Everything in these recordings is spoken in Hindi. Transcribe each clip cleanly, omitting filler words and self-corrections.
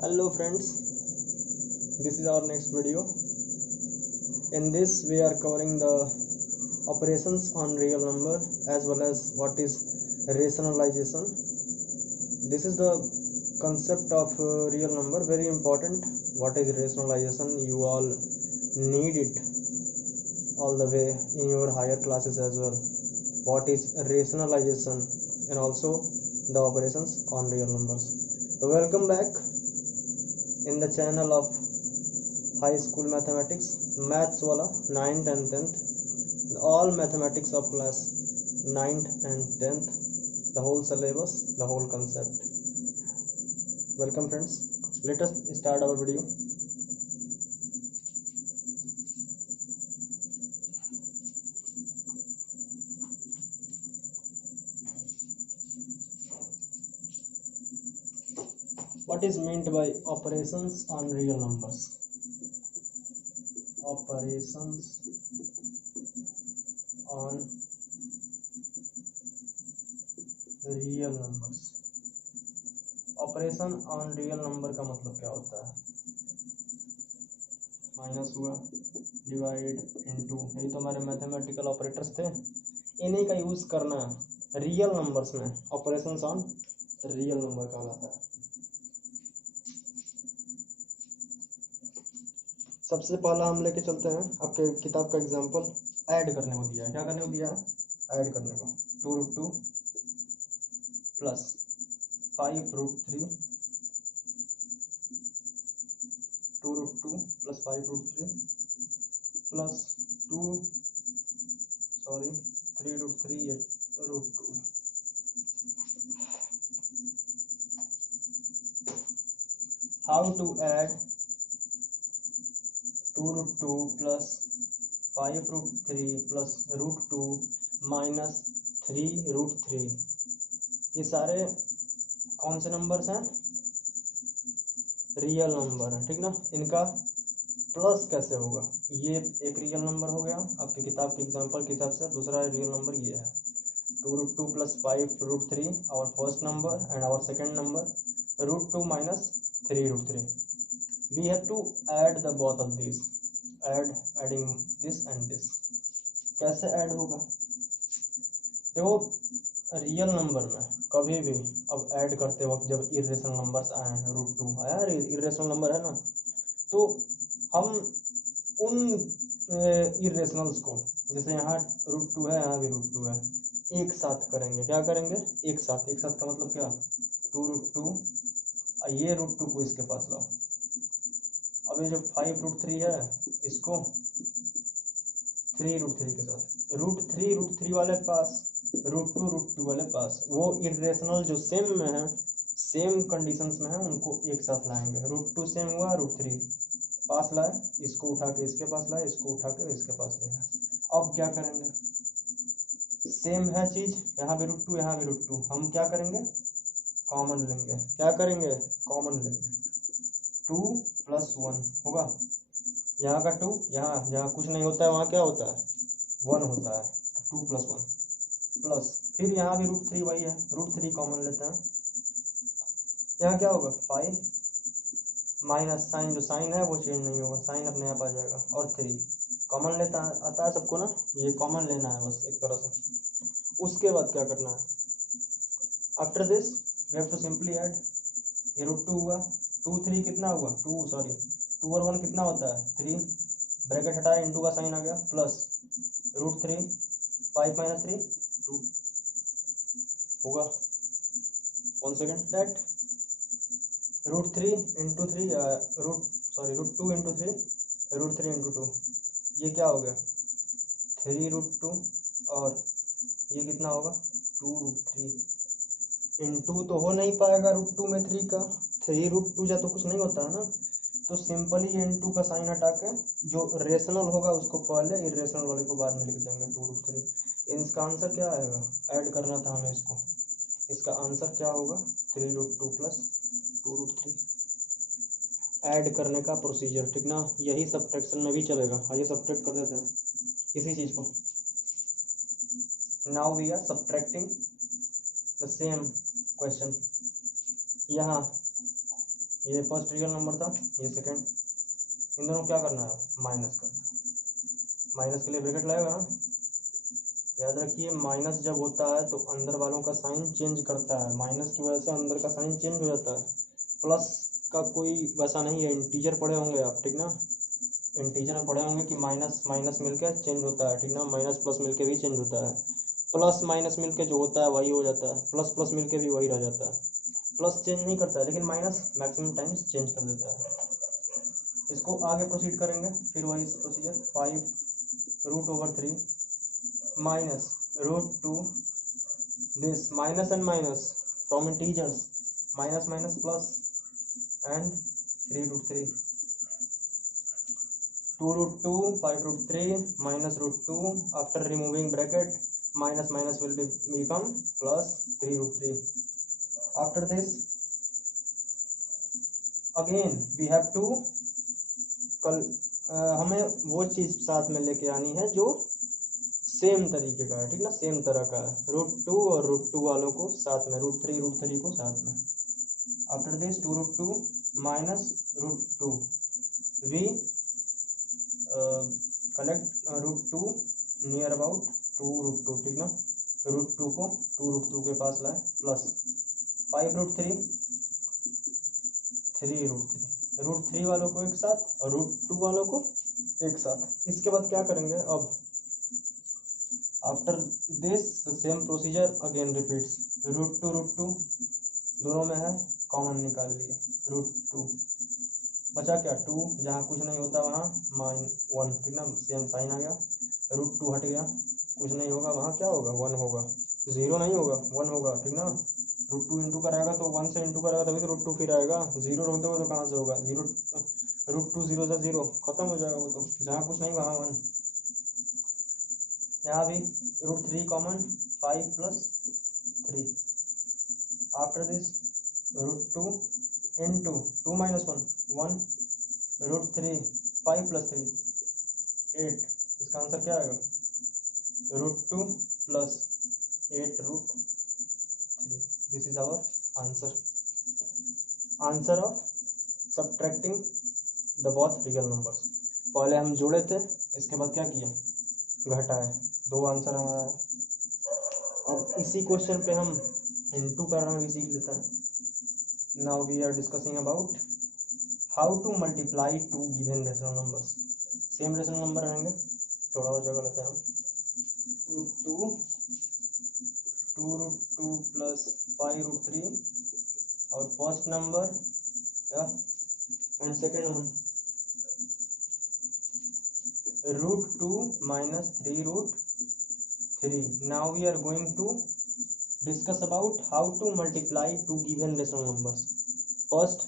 Hello friends, this is our next video. In this we are covering the operations on real number as well as what is rationalization. This is the concept of real number, very important. What is rationalization? You all need it all the way in your higher classes as well. What is rationalization and also the operations on real numbers. So welcome back in the channel of high school mathematics, maths wala 9th and 10th, all mathematics of class 9th and 10th, the whole syllabus, the whole concept. Welcome friends, let us start our video. What is meant by operations on real numbers? Operations on real numbers. Operation on real number का मतलब क्या होता है? माइनस हुआ, डिवाइड, इनटू, यही तो हमारे मैथमेटिकल ऑपरेटर्स थे, इन्हीं का यूज करना रियल नंबर्स में ऑपरेशंस ऑन रियल नंबर कहलाता है। सबसे पहला हम लेके चलते हैं आपके किताब का एग्जांपल। ऐड करने को दिया है, क्या करने को दिया है? ऐड करने को। 2√2 plus 5√3, 2√2 plus 5√3 plus 3√3 how to add 2√2 plus 5√3 plus √2 minus 3√3। ये सारे कौन से नंबर्स हैं? रियल नंबर है, ठीक ना। इनका प्लस कैसे होगा? ये एक रियल नंबर हो गया आपकी किताब के एग्जांपल के हिसाब से। दूसरा रियल नंबर ये है 2√2 plus 5√3 our first number and our second number √2 minus 3√3. We have to add the both of these. adding this and this. कैसे ऐड होगा? देखो रियल नंबर में कभी भी अब ऐड करते वक्त जब इरेशनल नंबर्स आए हैं, √2 आया, इरेशनल नंबर है ना, तो हम उन इरेशनल्स को, जैसे यहाँ √2 है, यहाँ भी √2 है, एक साथ करेंगे। क्या करेंगे? एक साथ। एक साथ का मतलब क्या? 2√2, ये √2 को इसके पास लाओ। अब ये जो 5√3 है इसको 3√3 के साथ, √3 वाले पास, √2 वाले पास, वो इरेशनल जो सेम में है, सेम कंडीशंस में है, उनको एक साथ लाएंगे। √2 सेम हुआ, √3 पास लाए, इसको उठा के इसके पास लाए, इसको उठा के इसके पास लेगा। अब क्या करेंगे? सेम है चीज, यहाँ भी √2, यहाँ भी √2, हम क्या करेंगे? कॉमन लेंगे। क्या करेंगे? कॉमन लेंगे। 2 + 1 होगा, यहाँ का 2, यहाँ जहाँ कुछ नहीं होता है वहाँ क्या होता है? 1 होता है। 2 + 1 प्लस, फिर यहाँ भी √3 वही है, √3 कॉमन लेते हैं। यहाँ क्या होगा? 5 माइनस साइन, जो साइन है वो चेंज नहीं होगा, साइन अपने आप आ जाएगा, और 3 कॉमन लेता है, आता है सबको ना, ये कॉमन लेना है बस एक तरह से। उसके बाद क्या करना है? After this we have to simply add. ये √2 हुआ, 2 3 कितना हुआ? 2 और 1 कितना होता है? 3, ब्रैकेट हटाया, इनटू का साइन आ गया, प्लस √3, 5 - 3 2 होगा। 1 सेकेंड, दैट √3 × 3 √2 × 3 √3 × 2, ये क्या हो गया? 3√2, और ये कितना होगा? 2√3। इनटू तो हो नहीं पाएगा √2 में 3 का, 3√2 जा तो कुछ नहीं होता है ना, तो सिंपली इनटू का साइन हटा के जो रेशनल होगा उसको पहले, इरेशनल वाले को बाद में लिख देंगे 2√3। इसका आंसर क्या आएगा? ऐड करना था हमें इसको, इसका आंसर क्या होगा? 3√2 प्लस 2√3। ऐड करने का प्रोसीजर, ठीक ना। यही सब्ट्रैक्शन में भी चलेगा। आइए सब्ट्रैक्ट कर देते हैं इसी चीज को। Now we are subtracting the same question. यहाँ ये फर्स्ट रियल नंबर था, ये सेकंड, इन दोनों क्या करना है, माइनस करना है। माइनस के लिए ब्रैकेट लगाएगा ना, याद रखिए माइनस जब होता है तो अंदर वालों का साइन चेंज करता है, माइनस की वजह से अंदर का साइन चेंज हो जाता है। प्लस का कोई वैसा नहीं है, इंटीजर पढ़े होंगे आप, ठीक ना, इंटीजर में पढ़े होंगे कि माइनस माइनस मिलके चेंज होता है, ठीक ना, माइनस प्लस मिलके भी चेंज होता है, प्लस माइनस मिलके जो होता है वही हो जाता है, प्लस प्लस मिलके भी वही रह जाता है, प्लस चेंज नहीं करता है लेकिन माइनस मैक्सिमम टाइम्स चेंज कर देता है। इसको आगे प्रोसीड करेंगे, फिर वही procedure, 5√/3 minus √2 this minus and minus from integers, minus minus plus and 3√3, 2√2 5√3 minus √2 after removing bracket minus minus will become plus 3√3. After this again we have to हमें वो चीज़ साथ में लेके आनी है जो सेम तरीके का है, ठीक ना, सेम तरह का है, √2 और √2 वालों को साथ में, √3 को साथ में। After this 2√2 minus √2 we collect √2 near about 2√2, ठीक ना, √2 को 2√2 के पास लाए, प्लस 5√3 3√3, √3 वालों को एक साथ और √2 वालों को एक साथ। इसके बाद क्या करेंगे अब, after this the same procedure again repeats, √2 दोनों में है, कॉमन निकाल लिए, √2 बचा क्या 2, जहाँ कुछ नहीं होता वहाँ -1, ठीक ना, सेम साइन आ गया, √2 हट गया, कुछ नहीं होगा वहाँ क्या होगा, 1 होगा, 0 नहीं होगा, 1 होगा, ठीक ना, √2 इंटू कराएगा तो 1 से इंटू कराएगा तभी तो √2 फिर आएगा, 0 रख दोगे तो कहाँ से होगा, 0 √2 0 से 0 खत्म हो जाएगा वो तो, जहाँ कुछ नहीं वहाँ 1, यहाँ भी √3 कॉमन 5 + 3, आफ्टर दिस √2 इंटू 2 - 1 1 √3 5 + 3 8, इसका आंसर क्या आएगा, √2 + 8√3, this is our answer, answer of subtracting the both real numbers. पहले हम जोड़े थे, इसके बाद क्या किए, घटाए, 2 आंसर हमारा है। अब इसी क्वेश्चन पे हम इंटू करना भी सीख लेते हैं। Now we are discussing about how to multiply 2 given rational numbers. Same rational number रहेंगे, थोड़ा और जगह लेते हैं हम, √2 + 5√3 और first number and second one √2 - 3√3. Now we are going to discuss about how to multiply 2 given rational numbers. First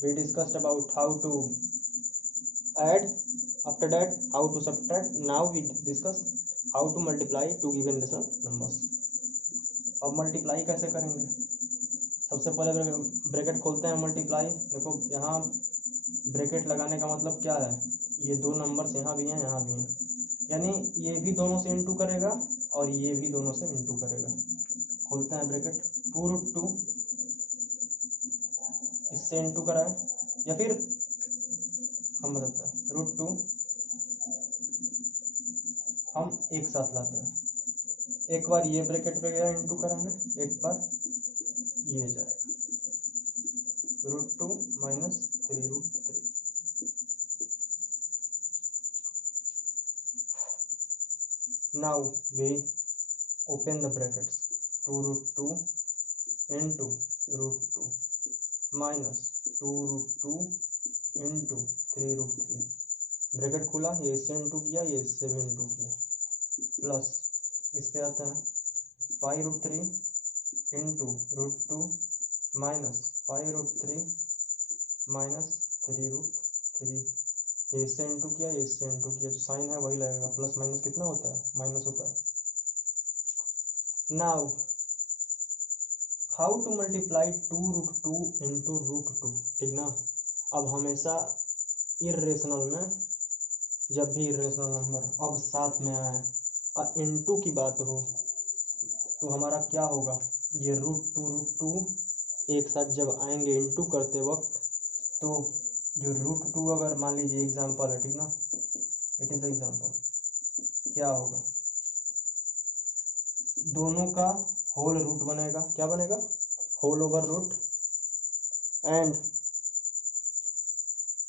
we discussed about how to add, after that how to subtract, now we discuss how to multiply 2 given rational numbers. अब मल्टीप्लाई कैसे करेंगे, सबसे पहले ब्रैकेट खोलते हैं, मल्टीप्लाई, देखो यहाँ ब्रैकेट लगाने का मतलब क्या है, ये 2 नंबर्स यहाँ भी हैं यहाँ भी हैं, यानी ये भी दोनों से इंटू करेगा और ये भी दोनों से इंटू करेगा। खोलते हैं ब्रैकेट, 2√2 इससे इंटू कराए, या फिर हम बताते हैं √2 हम एक साथ लाते हैं, एक बार ये ब्रैकेट पे गया इंटू कराने, एक बार ये जाएगा, √2 - 3√3। Now we open the brackets, 2√2 into √2 minus 2√2 into 3√3, bracket खुला, ये इससे इंटू किया, ये इससे भी इंटू किया, प्लस इस पे आते हैं 5√3 into √2 minus 5√3 minus 3√3, ये इससे इंटू किया, ये इससे इंटू किया, जो साइन है वही लगेगा, प्लस माइनस कितना होता है, माइनस होता है। Now how to multiply 2√2 into √2, ठीक ना। अब हमेशा इर्रेशनल में जब भी इर्रेशनल नंबर अब साथ में आए और इंटू की बात हो तो हमारा क्या होगा, ये √2 एक साथ जब आएंगे इंटू करते वक्त तो जो √2 अगर मान लीजिए एग्जाम्पल है, ठीक ना, इट इज एग्जाम्पल, क्या होगा, दोनों का होल रूट बनेगा, क्या बनेगा, whole over root, and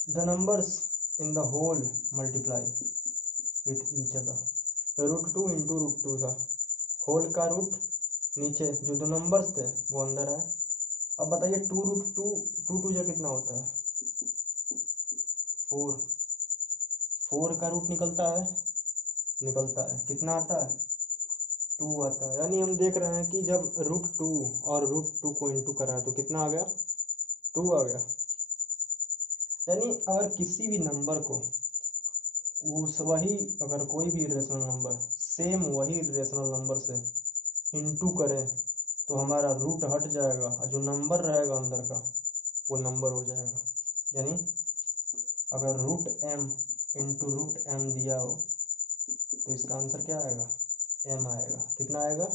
the numbers in the whole multiply with each other. √2 into √2 था, होल का रूट नीचे, जो दो नंबर्स थे वो अंदर है। अब बताइए 2√2, 2 जा कितना होता है, 4, 4 का रूट निकलता है, कितना आता है, 2 आता है। यानी हम देख रहे हैं कि जब √2 और √2 को इंटू करा है तो कितना आ गया, 2 आ गया। यानी अगर किसी भी नंबर को वही, अगर कोई भी इरेशनल नंबर सेम वही इरेशनल नंबर से इंटू करें तो हमारा रूट हट जाएगा और जो नंबर रहेगा अंदर का वो नंबर हो जाएगा। यानी अगर √m इंटू √m दिया हो तो इसका आंसर क्या आएगा, m आएगा। कितना आएगा,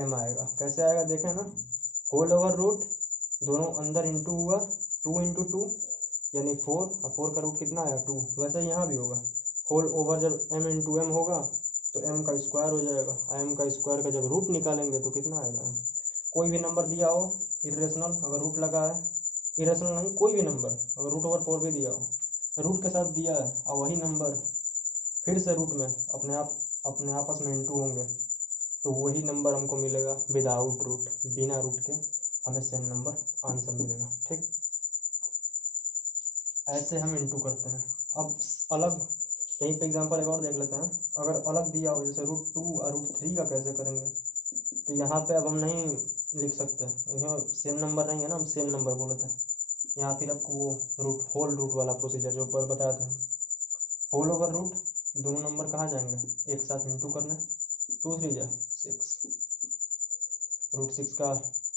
m आएगा। कैसे आएगा देखें ना, होल ओवर रूट, दोनों अंदर इंटू हुआ, 2 इंटू 2 यानी 4, और 4 का रूट कितना आया, 2। वैसे यहाँ भी होगा, होल ओवर जब m इंटू m होगा तो m का स्क्वायर हो जाएगा, m का स्क्वायर का जब रूट निकालेंगे तो कितना आएगा m। कोई भी नंबर दिया हो इरेशनल, अगर रूट लगा है, इरेशनल नहीं, कोई भी नंबर अगर √4 भी दिया हो, रूट के साथ दिया है और वही नंबर फिर से रूट में अपने आपस में इंटू होंगे तो वही नंबर हमको मिलेगा विदाउट रूट, बिना रूट के हमें सेम नंबर आंसर मिलेगा। ठीक, ऐसे हम इंटू करते हैं। अब अलग यहीं पे एग्जांपल एक और देख लेते हैं। अगर अलग दिया हो जैसे √2 और √3 का कैसे करेंगे, तो यहाँ पे अब हम नहीं लिख सकते, यहाँ सेम नंबर नहीं है ना, हम सेम नंबर बोले थे। यहाँ फिर आपको वो होल रूट वाला प्रोसीजर जो ऊपर बताया था, होल ओवर रूट, दोनों नंबर कहाँ जाएंगे, एक साथ इंटू करने, 2 3 जा 6, √6 का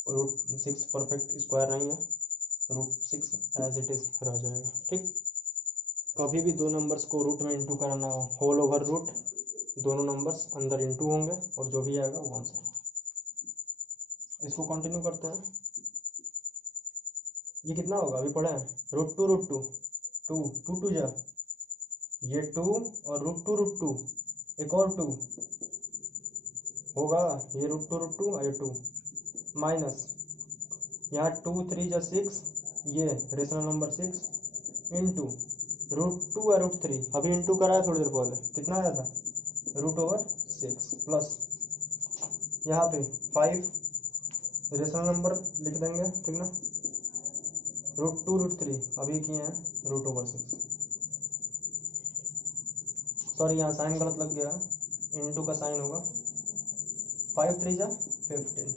√6 परफेक्ट स्क्वायर नहीं है, √6 एज इट इज रह जाएगा। ठीक, कभी भी दो नंबर्स को रूट में इंटू करना हो, होल ओवर रूट, दोनों नंबर्स अंदर इंटू होंगे और जो भी आएगा वो आंसर। इसको कंटिन्यू करते हैं। ये कितना होगा, अभी पढ़े हैं, √2 2 2 2 जा, ये 2 और √2 एक और 2 होगा, ये √2 और ये 2 माइनस, यहाँ 2 3 जा 6, ये रेशनल नंबर 6 इंटू √2 और √3, अभी इंटू करा है थोड़ी देर पहले, कितना आया था, √6 प्लस यहाँ पे 5 रेशनल नंबर लिख देंगे, ठीक ना, √2 √3 अभी किए हैं √6, सॉरी यहाँ साइन गलत लग गया, इंटू का साइन होगा, 5 3 जा 15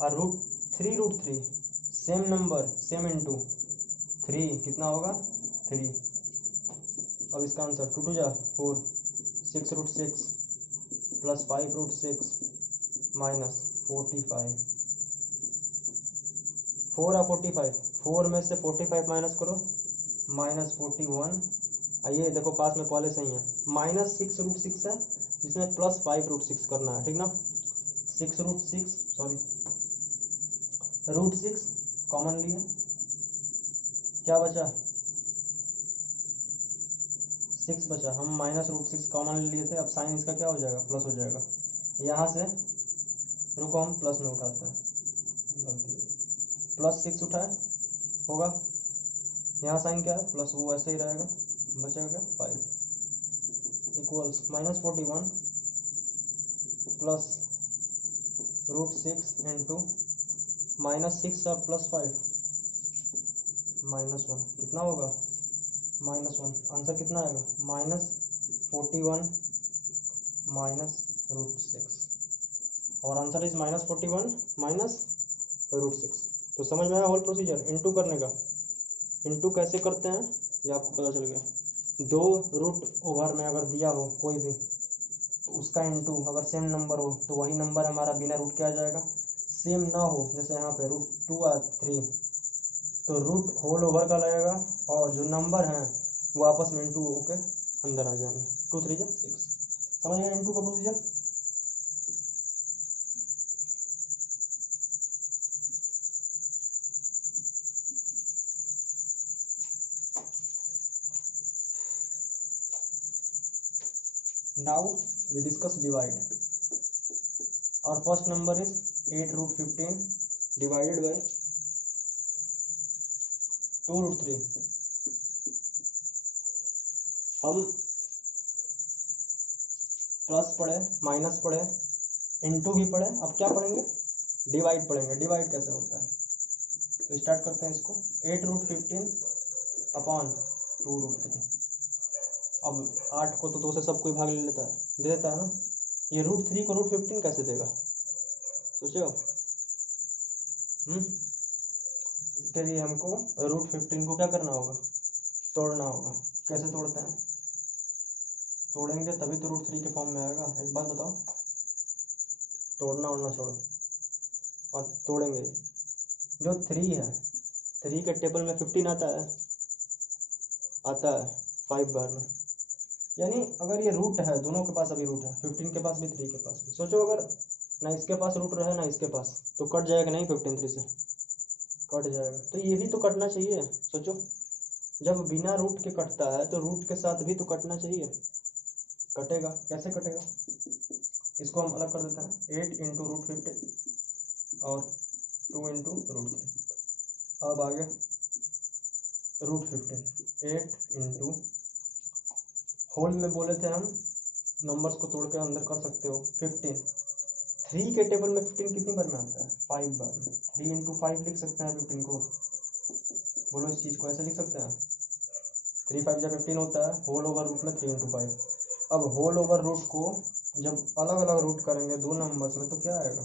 और √3 सेम नंबर सेम इंटू 3 कितना होगा 3। अब इसका आंसर 2 2 जा 4, 6 √6 प्लस 5 √6 माइनस 45, 4 और 45, 4 में से 45 माइनस करो, माइनस 41, ये देखो पास में पहले से ही है, माइनस 6 √6 है जिसमें प्लस 5 √6 करना है, ठीक ना, 6 √6 सॉरी √6 कॉमन लिए, क्या बचा 6 बचा, हम माइनस √6 कॉमन लिए थे, अब साइन इसका क्या हो जाएगा, प्लस हो जाएगा। यहाँ से रुको हम प्लस में उठाते हैं, गलती प्लस 6 उठाए होगा, यहाँ साइन क्या है प्लस, वो ऐसे ही रहेगा, बचेगा क्या 5 इक्वल्स -41 प्लस √6 इंटू -6 और प्लस 5 -1 कितना होगा -1, आंसर कितना आएगा -41 माइनस √6 और आंसर इज -41 माइनस √6। तो समझ में आया होल प्रोसीजर इंटू करने का। इंटू कैसे करते हैं ये आपको पता चल गया। दो रूट ओवर में अगर दिया हो कोई भी तो उसका इंटू, अगर सेम नंबर हो तो वही नंबर हमारा बिना रूट के आ जाएगा। सेम ना हो जैसे यहाँ पे √2 और 3 तो रूट होल ओवर का लगेगा और जो नंबर हैं वो आपस में इंटू होके अंदर आ जाएंगे। 2 3 6 समझ गए इंटू का procedure. Now we discuss divide. और first number is 8√15 divided by 2√3। हम प्लस पढ़े, माइनस पढ़े, इनटू भी पढ़े, अब क्या पढ़ेंगे? डिवाइड पढ़ेंगे। डिवाइड कैसे होता है तो स्टार्ट करते हैं इसको। 8√15 अपॉन 2√3। अब 8 को तो 2 से सब कोई भाग ले लेता है, दे देता है ना। ये √3 को √15 कैसे देगा सोचो। इसके लिए हमको √15 को क्या करना होगा? तोड़ना होगा। कैसे तोड़ते हैं? तोड़ेंगे तभी तो √3 के फॉर्म में आएगा। एक बात बताओ, तोड़ना उड़ना छोड़ो और तोड़ेंगे। जो 3 है, 3 के टेबल में 15 आता है 5 बार में। यानी अगर ये रूट है, दोनों के पास अभी रूट है, 15 के पास भी 3 के पास भी। सोचो अगर ना इसके पास रूट रहे ना इसके पास, तो कट जाएगा नहीं 15 3 से? कट जाएगा। तो ये भी तो कटना चाहिए। सोचो, जब बिना रूट के कटता है तो रूट के साथ भी तो कटना चाहिए। कटेगा, कैसे कटेगा? इसको हम अलग कर देते हैं। 8 इंटू √15 और 2 इंटू √3। अब आगे √15, 8 इंटू, होल में बोले थे हम, नंबर्स को तोड़ के अंदर कर सकते हो। 15, 3 के टेबल में 15 कितनी बार में आता है? 5 बार में। 3 इंटू 5 लिख सकते हैं 15 को। बोलो इस चीज़ को ऐसे लिख सकते हैं। 3 5 जा 15 होता है, होल ओवर रूट में 3 इंटू 5। अब होल ओवर रूट को जब अलग अलग रूट करेंगे दो नंबर्स में तो क्या आएगा?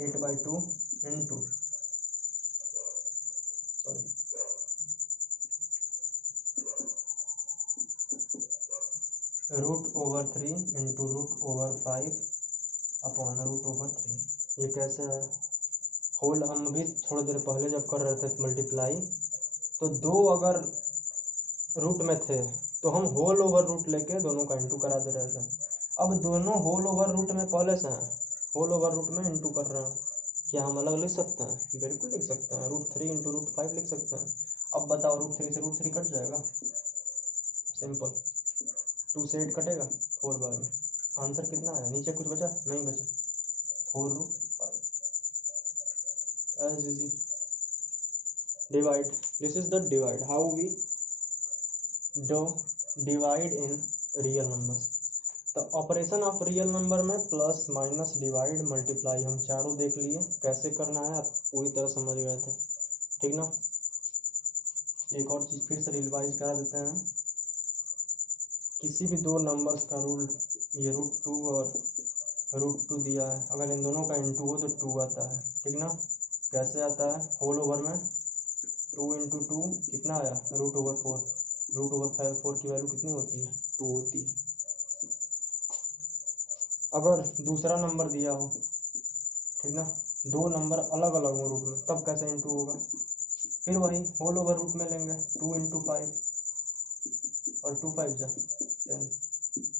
8/2 इंटू √3 इंटू √5 अपॉन √3। ये कैसे है? होल हम भी थोड़ी देर पहले जब कर रहे थे मल्टीप्लाई, तो 2 अगर रूट में थे तो हम होल ओवर रूट लेके दोनों का इंटू करा दे रहे थे। अब दोनों होल ओवर रूट में पहले से हैं, होल ओवर रूट में इंटू कर रहे हैं। क्या हम अलग लिख सकते हैं? बिल्कुल लिख सकते हैं। √3 इंटू √5 लिख सकते हैं। अब बताओ, √3 से √3 कट जाएगा, सिंपल। 2 से 8 कटेगा 4 बार में। आंसर कितना आया? नीचे कुछ बचा? नहीं बचा। 4√5 as easy। divide, this is the divide, how we do divide in real numbers। तो ऑपरेशन ऑफ रियल नंबर में प्लस माइनस डिवाइड मल्टीप्लाई हम चारों देख लिए, कैसे करना है आप पूरी तरह समझ गए थे, ठीक ना। एक और चीज़ फिर से रिवाइज करा देते हैं। किसी भी दो नंबर्स का रूल, ये √2 और √2 दिया है, अगर इन दोनों का इंटू हो तो 2 आता है, ठीक ना। कैसे आता है? होल ओवर में 2 इंटू 2 कितना आया? √4। √4 की वैल्यू कितनी होती है? 2 होती है। अगर दूसरा नंबर दिया हो, ठीक ना, दो नंबर अलग अलग हो रूट में, तब कैसे इंटू होगा? फिर वही होल ओवर रूट में लेंगे। 2 इंटू 5 और 2 5 जा 10,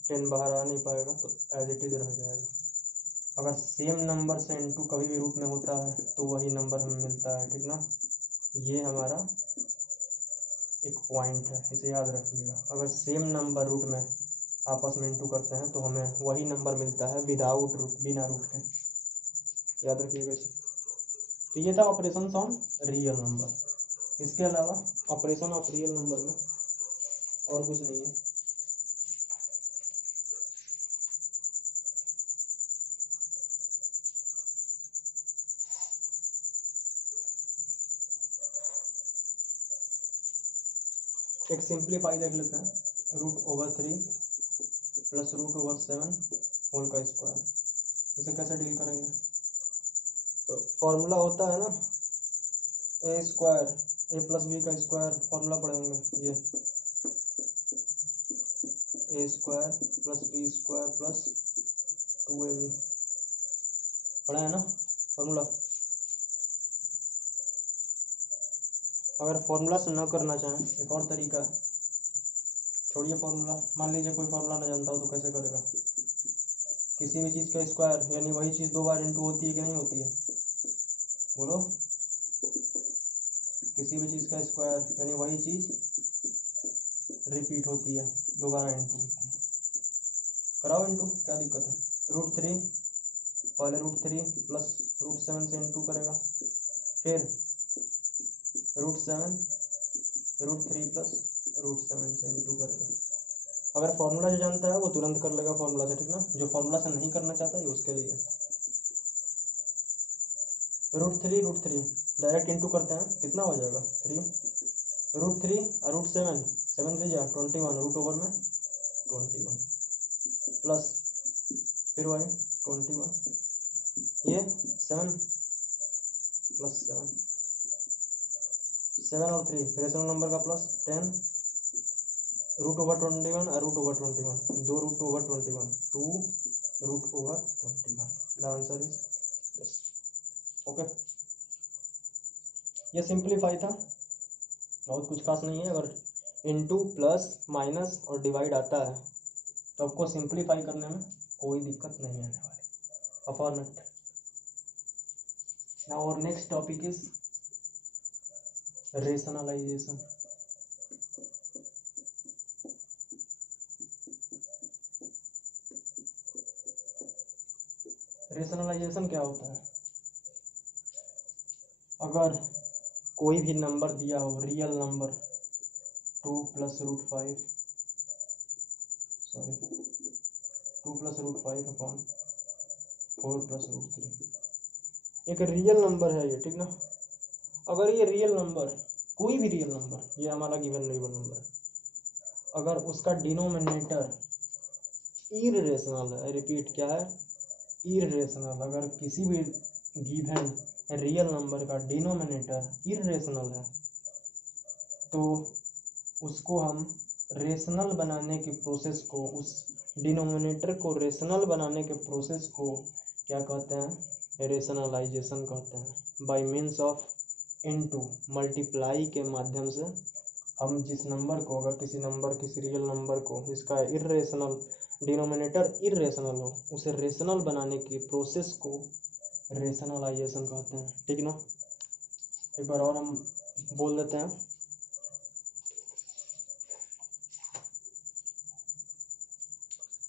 10 बाहर आ नहीं पाएगा तो एज इट इज रह जाएगा। अगर सेम नंबर से इंटू कभी भी रूट में होता है तो वही नंबर हमें मिलता है, ठीक ना। ये हमारा एक पॉइंट है, इसे याद रखिएगा। अगर सेम नंबर रूट में आपस में इंटू करते हैं तो हमें वही नंबर मिलता है विदाउट रूट, बिना रूट के, याद रखिएगा इसे। तो ये था ऑपरेशन ऑन रियल नंबर। इसके अलावा ऑपरेशन ऑफ रियल नंबर में और कुछ नहीं है। एक सिंप्लीफाई देख लेते हैं। √3 प्लस √7 होल का स्क्वायर, इसे कैसे डील करेंगे? तो फॉर्मूला होता है ना, a square a plus b का स्क्वायर, फॉर्मूला पढ़ेंगे ये, a square plus b square plus 2ab, पढ़ा है ना फॉर्मूला। अगर फॉर्मूला से न करना चाहें, एक और तरीका है, छोड़िए फॉर्मूला, मान लीजिए कोई फॉर्मूला न जानता हो तो कैसे करेगा? किसी भी चीज़ का स्क्वायर यानी वही चीज़ 2 बार इंटू होती है कि नहीं होती है? बोलो। किसी भी चीज़ का स्क्वायर यानी वही चीज़ रिपीट होती है, दोबारा इंटू होती है। कराओ इंटू, क्या दिक्कत है। √3 पहले √3 प्लस √7 से इंटू करेगा, फिर √7 √3 प्लस √7 से इंटू करेगा। अगर फॉर्मूला जो जानता है वो तुरंत कर लेगा फॉर्मूला से, ठीक ना। जो फॉर्मूला से नहीं करना चाहता है उसके लिए √3 डायरेक्ट इंटू करते हैं, कितना हो जाएगा 3 √3 और √7 7 3 जा 21 रूट ओवर में 21 प्लस फिर वही 21 ये 7 प्लस 7 और 3 रेशनल नंबर का प्लस 10 रूट ओवर 21 और root over 21 2 root over 21 2 root over 21 the answer is yes. Okay, ये सिंप्लीफाई था, बहुत कुछ खास नहीं है। अगर इनटू प्लस माइनस और डिवाइड आता है तो आपको सिंप्लीफाई करने में कोई दिक्कत नहीं आने वाली। अफॉर्मेट। नाउ और next topic is rationalisation. Rationalisation क्या होता है? अगर कोई भी नंबर दिया हो, real number 2 plus √5 upon 4 plus √3 एक रियल नंबर है ये, ठीक ना। अगर ये रियल नंबर, कोई भी रियल नंबर, ये हमारा गिवन रियल नंबर, अगर उसका डिनोमिनेटर इररेशनल है, रिपीट क्या है, इररेशनल, अगर किसी भी गिवन रियल नंबर का डिनोमिनेटर इररेशनल है तो उसको हम रेशनल बनाने के प्रोसेस को, उस डिनोमिनेटर को रेशनल बनाने के प्रोसेस को क्या कहते हैं? रेशनलाइजेशन कहते हैं। Bye means of into, multiply के माध्यम से हम जिस नंबर को, अगर किसी रियल नंबर को इसका इर्रेशनल डिनोमिनेटर इर्रेशनल हो, उसे रेशनल बनाने की प्रोसेस को रेशनलाइजेशन कहते हैं, ठीक ना। एक बार और हम बोल देते हैं।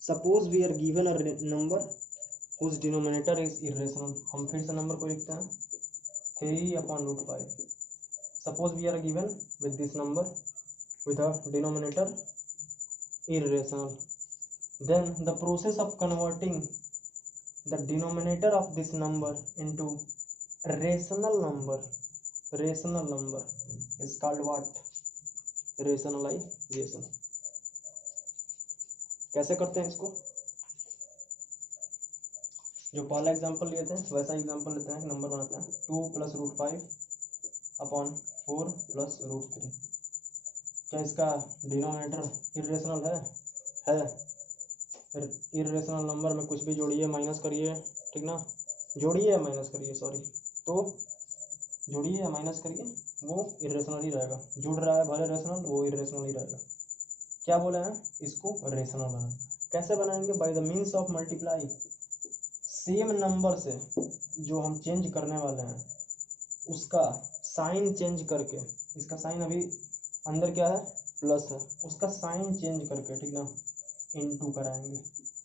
Suppose we are given a number whose denominator is irrational। हम फिर से नंबर को लिखते हैं 3/√5। Suppose we are given with this number with a denominator irrational, then the process of converting the denominator of this number into rational number is called what? Rationalisation. कैसे करते हैं इसको? जो पहला एग्जांपल लिए थे वैसा एग्जांपल लेते हैं, नंबर बनाते हैं 2 प्लस √5 अपॉन 4 प्लस √3। क्या इसका डिनोमिनेटर इर्रेशनल है? इर्रेशनल नंबर में कुछ भी जोड़िए, माइनस करिए, ठीक ना, जोड़िए या माइनस करिए, तो जोड़िए या माइनस करिए वो इर्रेशनल ही रहेगा। जुड़ रहा है भले रेशनल, वो इर्रेशनल ही रहेगा। क्या बोले हैं? इसको रेशनल बनाना। कैसे बनाएंगे? By the means of multiply. Same number से जो हम चेंज करने वाले हैं उसका साइन चेंज करके, इसका साइन अभी अंदर क्या है? प्लस है, उसका साइन चेंज करके, ठीक ना, इनटू कराएंगे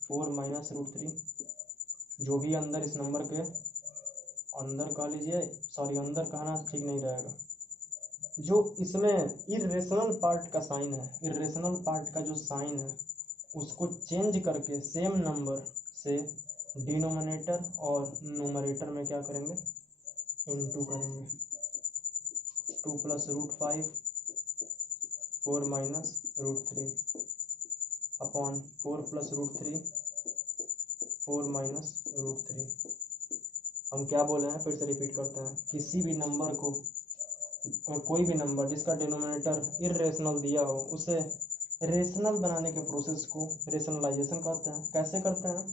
4 माइनस √3। जो भी अंदर इस नंबर के अंदर कह लीजिए, अंदर कहना ठीक नहीं रहेगा, जो इसमें इर्रेशनल पार्ट का साइन है, इर्रेशनल पार्ट का जो साइन है उसको चेंज करके सेम नंबर से डिनोमिनेटर और न्यूमरेटर में क्या करेंगे? इनटू करेंगे। 2 plus √5 4 minus √3 upon 4 plus √3 4 minus √3। हम क्या बोले हैं? फिर से रिपीट करते हैं। किसी भी नंबर को, कोई भी नंबर जिसका डिनोमिनेटर इर्रेशनल दिया हो, उसे रेशनल बनाने के प्रोसेस को रेशनलाइजेशन कहते हैं। कैसे करते हैं?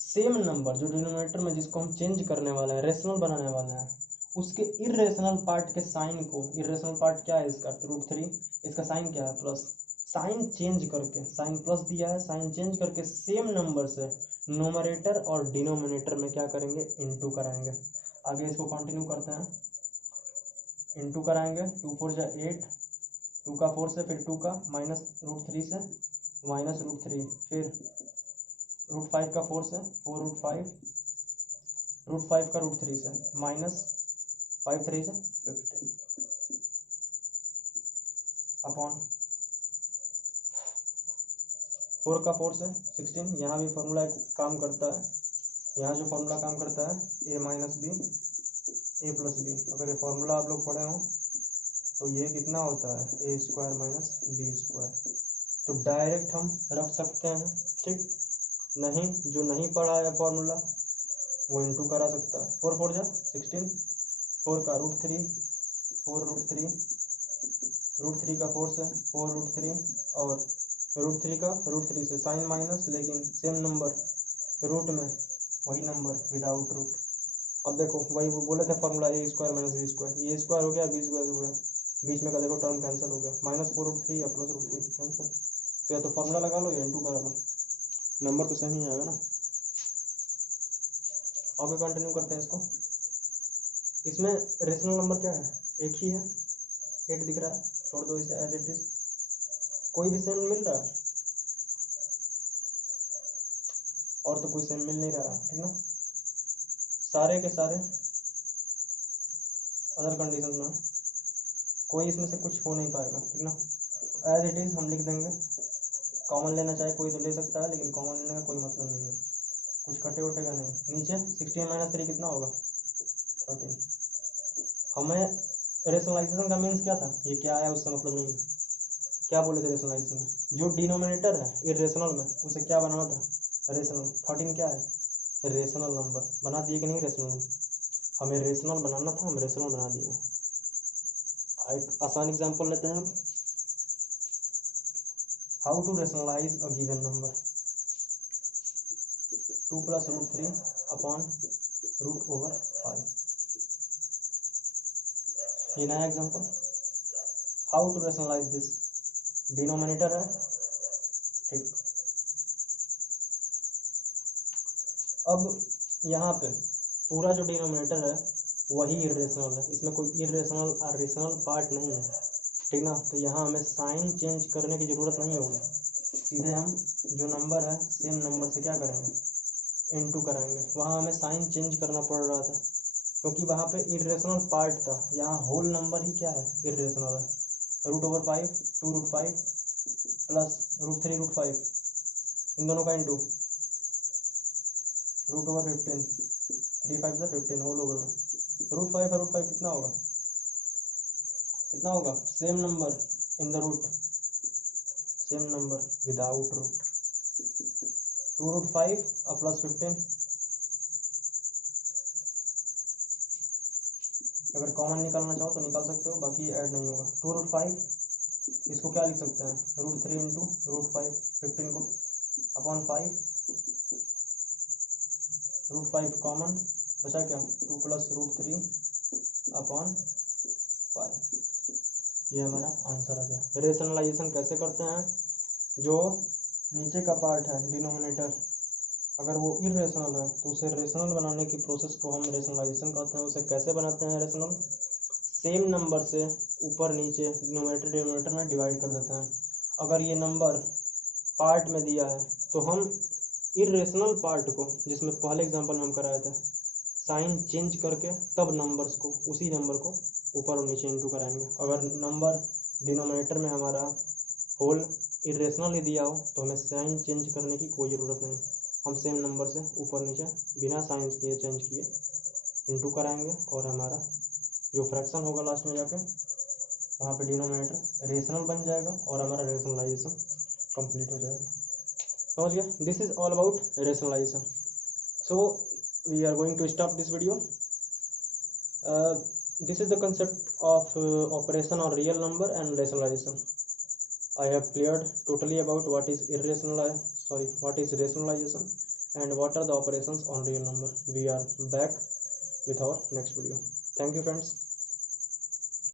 सेम नंबर जो डिनोमिनेटर में जिसको हम चेंज करने वाले हैं, रेशनल बनाने वाले हैं, उसके इर्रेशनल पार्ट के साइन को, इर्रेशनल पार्ट क्या है इसका? √3, इसका साइन क्या है? प्लस। साइन चेंज करके, साइन प्लस दिया है, साइन चेंज करके सेम नंबर से न्यूमरेटर और डिनोमिनेटर में क्या करेंगे? इनटू कराएंगे। आगे इसको कंटिन्यू करते हैं, इनटू कराएंगे। 2 4 जा 8, 2 का 4 से, फिर 2 का माइनस √3 से माइनस रूट थ्री, फिर रूट फाइव का फोर से, फोर रूट फाइव का रूट थ्री से, माइनस फाइव थ्री से 15 अपॉन फोर का फोर से 16। यहाँ भी फॉर्मूला काम करता है, यहाँ जो फॉर्मूला काम करता है ए माइनस बी ए प्लस बी। अगर ये फॉर्मूला आप लोग पढ़े हो तो ये कितना होता है, ए स्क्वायर माइनस बी स्क्वायर। तो डायरेक्ट हम रख सकते हैं, ठीक। नहीं, जो नहीं पढ़ा है फॉर्मूला वो इनटू करा सकता है। फोर फोर जा 16, फोर का root three, four root three का फोर से, फोर रूट थ्री, और रूट थ्री का रूट थ्री से साइन माइनस, लेकिन सेम नंबर रूट में वही नंबर विदाउट रूट। अब देखो वही वो बोले थे फॉर्मूला ए स्क्वायर माइनस बी स्क्वायर, ये स्क्वायर हो गया, बी स्क्वायर हो गया, बीच में का देखो टर्म कैंसिल हो गया, माइनस फोर रूट थ्री या प्लस रूट थ्री कैंसिल। तो या तो फॉर्मूला लगा लो या इनटू करा लो, नंबर तो सेम ही आएगा ना। आगे कंटिन्यू करते हैं इसको। इसमें रेशनल नंबर क्या है, एक ही है, 8 दिख रहा है, छोड़ दो इसे एज इट इज। कोई भी सेम मिल रहा है और तो कोई सेम मिल नहीं रहा है, ठीक ना। सारे के सारे अदर कंडीशन में कोई इसमें से कुछ हो नहीं पाएगा, ठीक ना। एज इट इज हम लिख देंगे। कॉमन लेना चाहे कोई तो ले सकता है, लेकिन कॉमन लेने का कोई मतलब नहीं है, कुछ कटे उटेगा नहीं। नीचे 16 माइनस 3 कितना होगा, 13। हमें रेशनलाइजेशन का मीन्स क्या था, ये क्या है उससे मतलब नहीं है। क्या बोले थे रेशनलाइजेशन में, जो डिनोमिनेटर है इरेशनल में उसे क्या बनाना था, रेशनल। 13 क्या है, रेशनल नंबर। बना दिए कि नहीं रेशनल नंबर, हमें रेशनल बनाना था, हम रेशनल बना दिए। एक आसान एग्जांपल लेते हैं हम, how to rationalise a given number. 2 plus root three upon root over 5। ये नया example, how to rationalise this. Denominator है, ठीक। अब यहाँ पे पूरा जो डिनोमिनेटर है वही इरेशनल है, इसमें कोई इरेशनल और रेशनल पार्ट नहीं है, ठीक ना। तो यहाँ हमें साइन चेंज करने की ज़रूरत नहीं होगी, सीधे हम जो नंबर है सेम नंबर से क्या करेंगे, इनटू कराएंगे। वहाँ हमें साइन चेंज करना पड़ रहा था क्योंकि वहाँ पे इरेशनल पार्ट था, यहाँ होल नंबर ही क्या है, इरेशनल है। Root over 5, 2 root 5 plus root 3 root 5, इन दोनों का इनटू रूट ओवर 15, 3 5 से 15 होल ओवर में रूट 5 है। रूट 5 कितना होगा, कितना होगा, same number in the root, same number without root. 2 root 5 और प्लस 15, अगर कॉमन निकालना चाहो तो निकाल सकते हो, बाकी ऐड नहीं होगा। 2 रूट 5 इसको क्या लिख सकते हैं, रूट 3 इंटू रूट 5, 15 को अपॉन 5, रूट 5 कॉमन बचा क्या, 2 प्लस रूट 3 अपॉन 5। ये हमारा आंसर आ गया। रेशनलाइजेशन कैसे करते हैं, जो नीचे का पार्ट है डिनोमिनेटर, अगर वो इरेशनल है तो उसे रेशनल बनाने की प्रोसेस को हम रेशनलाइजेशन कहते हैं। उसे कैसे बनाते हैं रेशनल, सेम नंबर से ऊपर नीचे न्यूमरेटर डिनोमिनेटर में डिवाइड कर देते हैं। अगर ये नंबर पार्ट में दिया है तो हम इरेशनल पार्ट को, जिसमें पहले एग्जांपल में हम कराए थे, साइन चेंज करके तब नंबर्स को, उसी नंबर को ऊपर और नीचे इंटू कराएंगे। अगर नंबर डिनोमिनेटर में हमारा होल इरेशनल ही दिया हो तो हमें साइन चेंज करने की कोई ज़रूरत नहीं, हम सेम नंबर से ऊपर नीचे बिना साइन किए चेंज किए इंटू कराएंगे और हमारा जो फ्रैक्शन होगा लास्ट में जाके वहाँ पे डिनोमिनेटर रेशनल बन जाएगा और हमारा रेशनलाइजेशन कंप्लीट हो जाएगा। समझ गया, this is all about rationalisation. So we are going to stop this video. This is the concept of operation on real number and rationalization. I have cleared totally about what is rationalization and what are the operations on real number. We are back with our next video. Thank you friends.